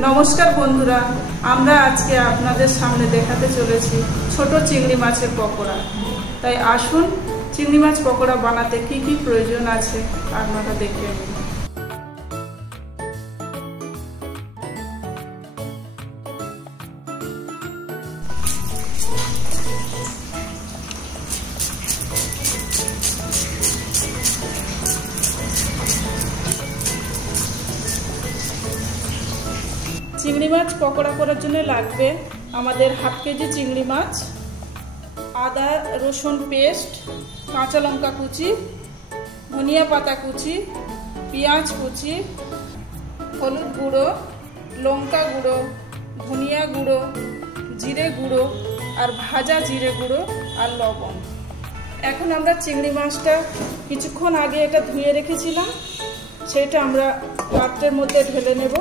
नमस्कार बंधुरा आमरा आज के आपनादेर सामने देखाते चलेछि छोटो चिंगड़ी माछेर पकोड़ा। ताई आसुन चिंगड़ी माछ पकोड़ा बानाते की प्रयोजन आछे आपनारा देखे निन। चिंगड़ी माछ पकोड़ा करार जोन्नो लागबे आमादेर हाफ केजी चिंगड़ी माछ, आदा रसुन पेस्ट, काँचा लंका कुचि, धनिया पाता कुचि, पेঁয়াজ कुचि, हलुद गुड़ो, लंका गुड़ो, धनिया गुड़ो, जिरे गुड़ो और भाजा जिरे गुड़ो और लवण। এখন আমরা চিংড়ি মাছটা কিছুক্ষণ আগে এটা ধুয়ে রেখেছিলাম, সেটা আমরা পাত্রের মধ্যে ঢেলে নেব।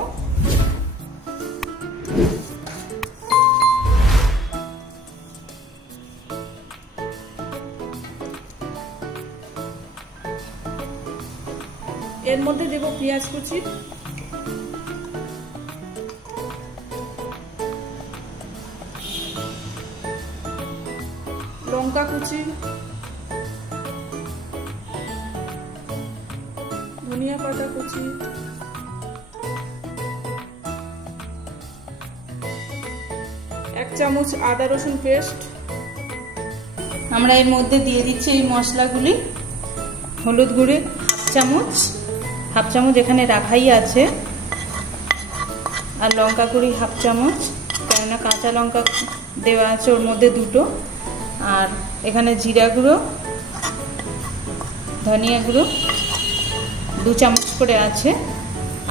এর মধ্যে দেব পেঁয়াজ কুচি, লঙ্কা কুচি, ধনিয়া পাতা কুচি, এক চামচ আদা রসুন পেস্ট। আমরা এর মধ্যে দিয়ে দিচ্ছি এই মশলাগুলি। হলুদ গুঁড়ো হাফ চামচ এখানে রাখাই আছে, আর লঙ্কা গুঁড়ি হাফ চামচ, কেননা কাঁচা লঙ্কা দেওয়া আছে ওর মধ্যে দুটো, আর এখানে জিরা গুঁড়ো, ধনিয়া গুঁড়ো 2 চামচ করে আছে,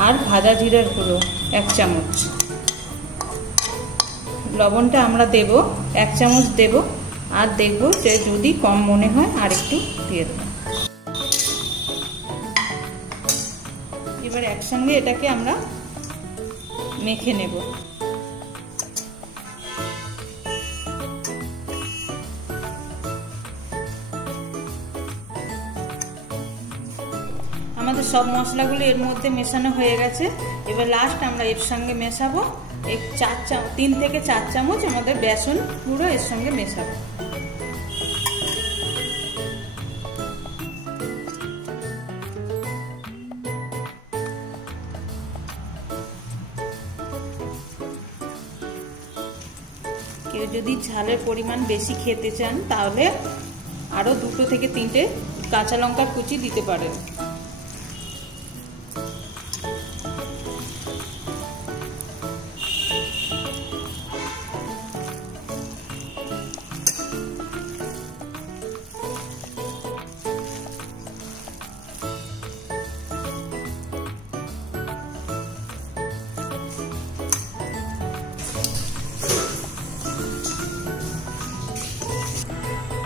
আর ভাজা জিরার গুঁড়ো 1 চামচ। লবণটা আমরা দেব 1 চামচ দেব, আর দেখব যে যদি কম মনে হয় আর একটু দিয়ে দেব। এবার একসঙ্গে এটাকে আমরা মেখে নেব। আমাদের সব মশলাগুলো এর মধ্যে মেশানো হয়ে গেছে। এবার লাস্ট আমরা এর সঙ্গে মেশাবো 3 থেকে 4 চামচ আমাদের বেসন পুরো এর সঙ্গে মেশাবো। কেউ যদি ঝালের পরিমাণ বেশি খেতে চান তাহলে আরো 2 থেকে 3টে কাঁচা লঙ্কা কুচি দিতে পারেন।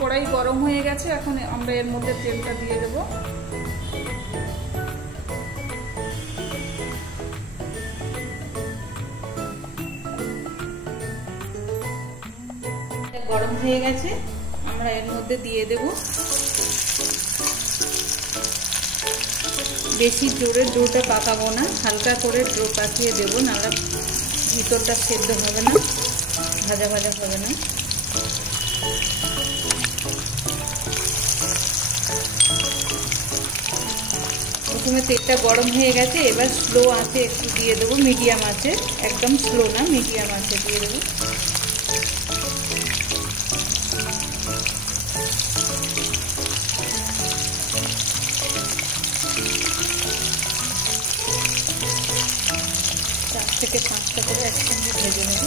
কড়াই গরম হয়ে গেছে, এখন আমরা এর মধ্যে তেলটা দিয়ে দেব। গরম হয়ে গেছে, আমরা এর মধ্যে দিয়ে দেব। বেশি জোরে ডোটা পাকাবো না, হালকা করে ডো পাকিয়ে দেবো, নাহলে ভিতরটা সেদ্ধ হবে না, ভাজা ভাজা হবে না। প্রথমে তেলটা গরম হয়ে গেছে, এবার স্লো আঁচে একটু দিয়ে দেবো, মিডিয়াম আঁচে, একদম স্লো না, মিডিয়াম আঁচে দিয়ে দেবো। চার থেকে 5টা করে একসঙ্গে ভেজে নেব।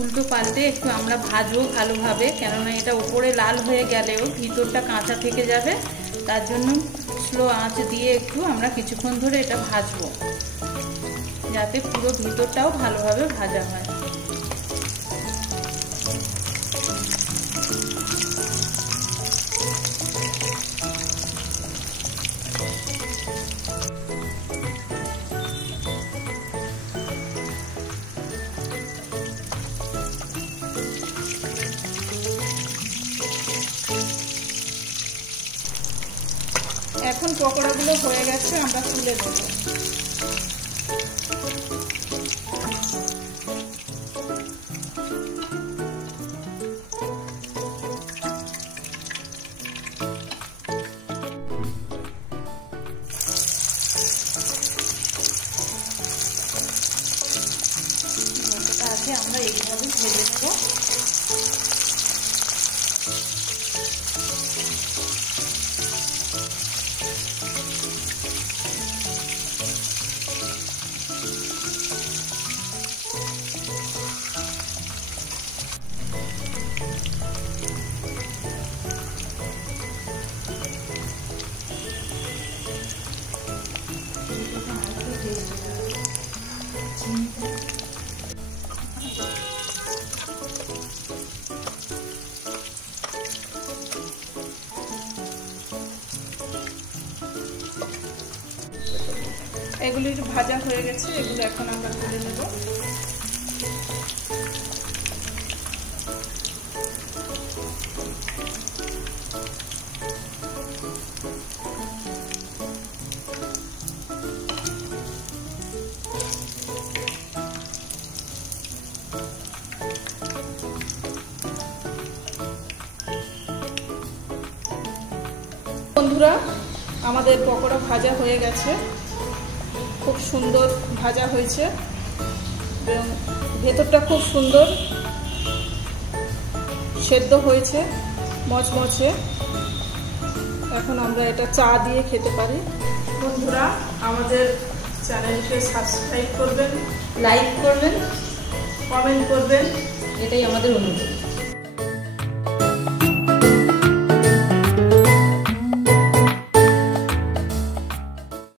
উল্টো পাল্টে একটু আমরা ভাজবো ভালোভাবে, কেননা এটা উপরে লাল হয়ে গেলেও ভিতরটা কাঁচা থেকে যাবে, তার জন্য স্লো আঁচ দিয়ে একটু আমরা কিছুক্ষণ ধরে এটা ভাজবো। যাতে পুরো ভিতরটাও ভালোভাবে ভাজা হয়। পকোড়াগুলো হয়ে গেছে, আমরা তুলে দেব। আমরা এইভাবে ভেজে নেব। এগুলো একটু ভাজা হয়ে গেছে, এগুলো এখন আমরা তুলে নেব। বন্ধুরা, আমাদের পকোড়া ভাজা হয়ে গেছে, খুব সুন্দর ভাজা হয়েছে এবং ভেতরটা খুব সুন্দর সেদ্ধ হয়েছে, মচমচে। এখন আমরা এটা চা দিয়ে খেতে পারি। বন্ধুরা, আমাদের চ্যানেলকে সাবস্ক্রাইব করবেন, লাইক করবেন, কমেন্ট করবেন, এটাই আমাদের অনুরোধ।